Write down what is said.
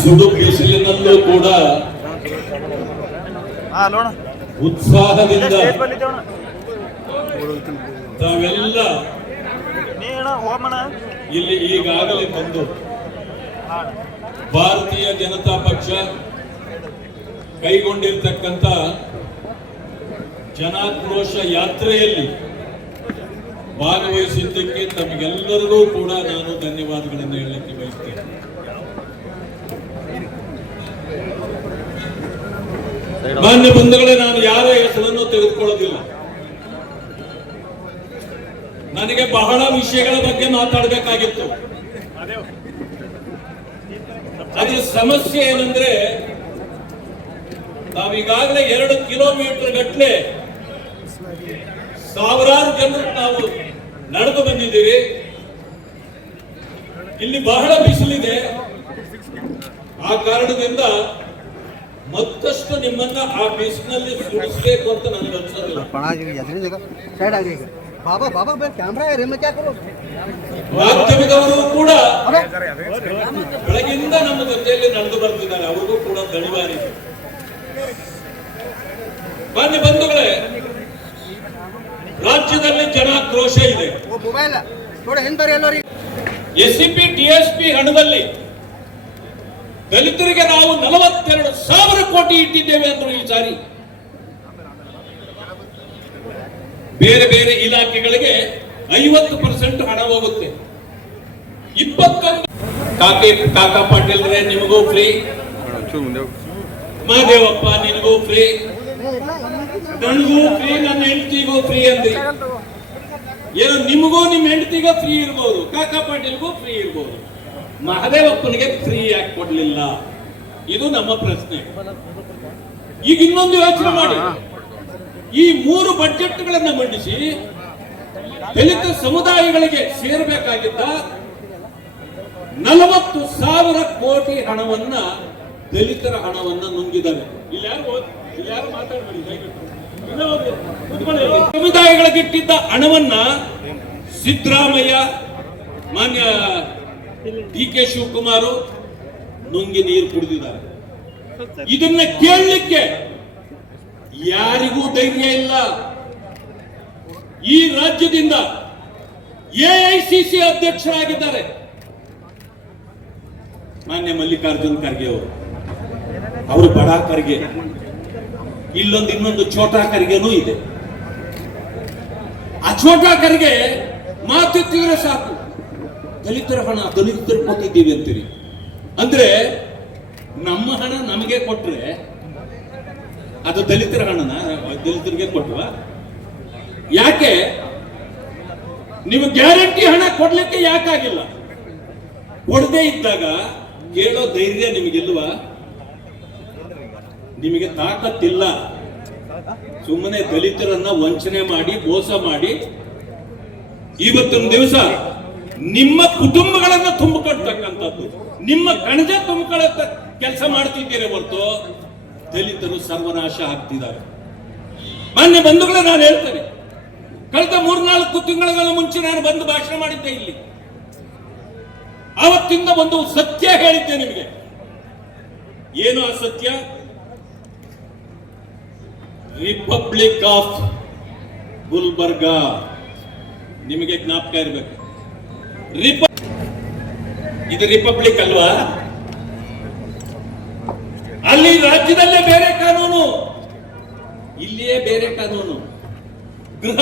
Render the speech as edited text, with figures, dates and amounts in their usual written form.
ಸುಡು ಬಿಸಿಲಿನಲ್ಲೂ ಕೂಡ ಉತ್ಸಾಹದಿಂದ ತಾವೆಲ್ಲ ಇಲ್ಲಿ ಈಗಾಗಲೇ ಬಂದು ಭಾರತೀಯ ಜನತಾ ಪಕ್ಷ ಕೈಗೊಂಡಿರ್ತಕ್ಕಂಥ ಜನಾಕ್ರೋಶ ಯಾತ್ರೆಯಲ್ಲಿ ಭಾಗವಹಿಸಿದ್ದಕ್ಕೆ ತಮಗೆಲ್ಲರಿಗೂ ಕೂಡ ನಾನು ಧನ್ಯವಾದಗಳನ್ನು ಹೇಳಲಿಕ್ಕೆ ಬಯಸ್ತೇನೆ. ಮಾನ್ಯ ಬಂಧುಗಳೇ, ನಾನು ಯಾರ ಹೆಸರನ್ನು ತೆಗೆದುಕೊಳ್ಳೋದಿಲ್ಲ. ನನಗೆ ಬಹಳ ವಿಷಯಗಳ ಬಗ್ಗೆ ಮಾತಾಡಬೇಕಾಗಿತ್ತು. ಅದ್ರ ಸಮಸ್ಯೆ ಏನಂದ್ರೆ, ನಾವೀಗಾಗಲೇ 2 ಕಿಲೋಮೀಟರ್ ಗಟ್ಟಲೆ ಸಾವಿರಾರು ಜನರು ನಾವು ನಡೆದು ಬಂದಿದ್ದೀವಿ. ಇಲ್ಲಿ ಬಹಳ ಬಿಸಿಲಿದೆ. ಆ ಕಾರಣದಿಂದ ಮತ್ತಷ್ಟು ನಿಮ್ಮನ್ನ ಆ ಬಿಸಿಲಿನಲ್ಲಿ ಸುಡಿಸಬೇಕು ಅಂತ ನನಗೆ ಅನ್ಸೋದಿಲ್ಲ. ಮಾಧ್ಯಮದವರು ಕೂಡ ಬೆಳಗಿಂದ ನಮ್ಮ ಜೊತೆಯಲ್ಲಿ ನಡೆದು ಬರ್ತಿದ್ದಾರೆ. ಅವ್ರಿಗೂ ಕೂಡ ದಣಿವಾರಿ. ಮಾನ್ಯ ಬಂಧುಗಳೇ, ರಾಜ್ಯದಲ್ಲಿ ಜನಾಕ್ರೋಶ ಇದೆ. ಎಸ್ಸಿಪಿ ಟಿಎಸ್ಪಿ ಹಣದಲ್ಲಿ ದಲಿತರಿಗೆ ನಾವು 42,000 ಕೋಟಿ ಇಟ್ಟಿದ್ದೇವೆ ಅಂದ್ರು. ಈ ಸಾರಿ ಬೇರೆ ಬೇರೆ ಇಲಾಖೆಗಳಿಗೆ 50% ಹಣ ಹೋಗುತ್ತೆ. 21 ಕಾಕಾ ಪಾಟೀಲ್ರೆ ನಿಮಗೂ ಫ್ರೀ, ಮಹದೇವಪ್ಪ ನಿನಗೂ ಫ್ರೀ, ನನಗೂ ಫ್ರೀ, ನನ್ನ ಹೆಂಡತಿಗೂ ಫ್ರೀ ಅಂದ್ರಿ. ಏನೋ ನಿಮಗೂ ನಿಮ್ಮ ಹೆಂಡತಿಗೂ ಫ್ರೀ ಇರ್ಬೋದು, ಕಾಕಾ ಪಾಟೀಲ್ಗೂ ಫ್ರೀ ಇರ್ಬೋದು, ಮಹದೇವಪ್ಪನಿಗೆ ಫ್ರೀ ಯಾಕೆ ಕೊಡ್ಲಿಲ್ಲ? ಇದು ನಮ್ಮ ಪ್ರಶ್ನೆ. ಈಗ ಇನ್ನೊಂದು ಯೋಚನೆ ಮಾಡಿ, ಈ 3 ಬಜೆಟ್ಗಳನ್ನ ಮಂಡಿಸಿ ದಲಿತ ಸಮುದಾಯಗಳಿಗೆ ಸೇರಬೇಕಾಗಿದ್ದ 40,000 ಕೋಟಿ ಹಣವನ್ನ, ದಲಿತರ ಹಣವನ್ನ ನುಂಗಿದ್ದಾರೆ. ಇಲ್ಲಾರು ಮಾತಾಡಬೇಡಿ ದಯವಿಟ್ಟು. ಸಮುದಾಯಗಳಿಗಿಟ್ಟಿದ್ದ ಹಣವನ್ನ ಸಿದ್ದರಾಮಯ್ಯ, ಮಾನ್ಯ ಡಿ.ಕೆ. ಶಿವಕುಮಾರ್ ನುಂಗಿ ನೀರು ಕುಡಿದಿದ್ದಾರೆ. ಇದನ್ನ ಕೇಳಲಿಕ್ಕೆ ಯಾರಿಗೂ ಧೈರ್ಯ ಇಲ್ಲ. ಈ ರಾಜ್ಯದಿಂದ ಎಐಸಿಸಿ ಅಧ್ಯಕ್ಷರಾಗಿದ್ದಾರೆ ಮಾನ್ಯ ಮಲ್ಲಿಕಾರ್ಜುನ್ ಖರ್ಗೆ ಅವರು ಬಡ ಖರ್ಗೆ, ಇನ್ನೊಂದು ಛೋಟಾ ಖರ್ಗೆನೂ ಇದೆ. ಆ ಛೋಟಾ ಖರ್ಗೆ ಮಾತಿತ್ತಿದ್ರೆ ಸಾಕು, ದಲಿತರ ಹಣ ದಲಿತರು ಕೊಟ್ಟಿದ್ದೀವಿ ಅಂತೀರಿ. ಅಂದ್ರೆ ನಮ್ಮ ಹಣ ನಮಗೆ ಕೊಟ್ರೆ ಅದು ದಲಿತರ ಹಣನ ದಲಿತರಿಗೆ ಕೊಟ್ಟವ? ಯಾಕೆ ನೀವು ಗ್ಯಾರಂಟಿ ಹಣ ಕೊಡ್ಲಿಕ್ಕೆ ಯಾಕಾಗಿಲ್ಲ? ಕೊಡದೇ ಇದ್ದಾಗ ಕೇಳೋ ಧೈರ್ಯ ನಿಮಗಿಲ್ವಾ? ನಿಮಗೆ ತಾಕತ್ತಿಲ್ಲ. ಸುಮ್ಮನೆ ದಲಿತರನ್ನ ವಂಚನೆ ಮಾಡಿ, ಮೋಸ ಮಾಡಿ ಇವತ್ತಿನ ದಿವಸ ನಿಮ್ಮ ಕುಟುಂಬಗಳನ್ನ ತುಂಬಿಕೊಳ್ತಕ್ಕಂಥದ್ದು, ನಿಮ್ಮ ಕಣಜ ತುಂಬಿಕೊಳ್ಳ ಕೆಲಸ ಮಾಡ್ತಿದ್ದೀರಿ ಹೊರತು ದಲಿತರು ಸರ್ವನಾಶ ಆಗ್ತಿದ್ದಾರೆ. ಮಾನ್ಯ ಬಂಧುಗಳೇ, ನಾನು ಹೇಳ್ತೇನೆ, ಕಳೆದ 3-4 ತಿಂಗಳ ಮುಂಚೆ ನಾನು ಬಂದು ಭಾಷಣ ಮಾಡಿದ್ದೆ ಇಲ್ಲಿ. ಆವತ್ತಿಂದ ಒಂದು ಸತ್ಯ ಹೇಳಿದ್ದೆ ನಿಮಗೆ. ಏನು ಆ ಸತ್ಯ? ರಿಪಬ್ಲಿಕ್ ಆಫ್ ಗುಲ್ಬರ್ಗಾ ನಿಮಗೆ ಜ್ಞಾಪಕ ಇರಬೇಕು. ಇದು ರಿಪಬ್ಲಿಕ್ ಅಲ್ವಾ? ಅಲ್ಲಿ ರಾಜ್ಯದಲ್ಲೇ ಬೇರೆ ಕಾನೂನು, ಇಲ್ಲಿಯೇ ಬೇರೆ ಕಾನೂನು. ಗೃಹ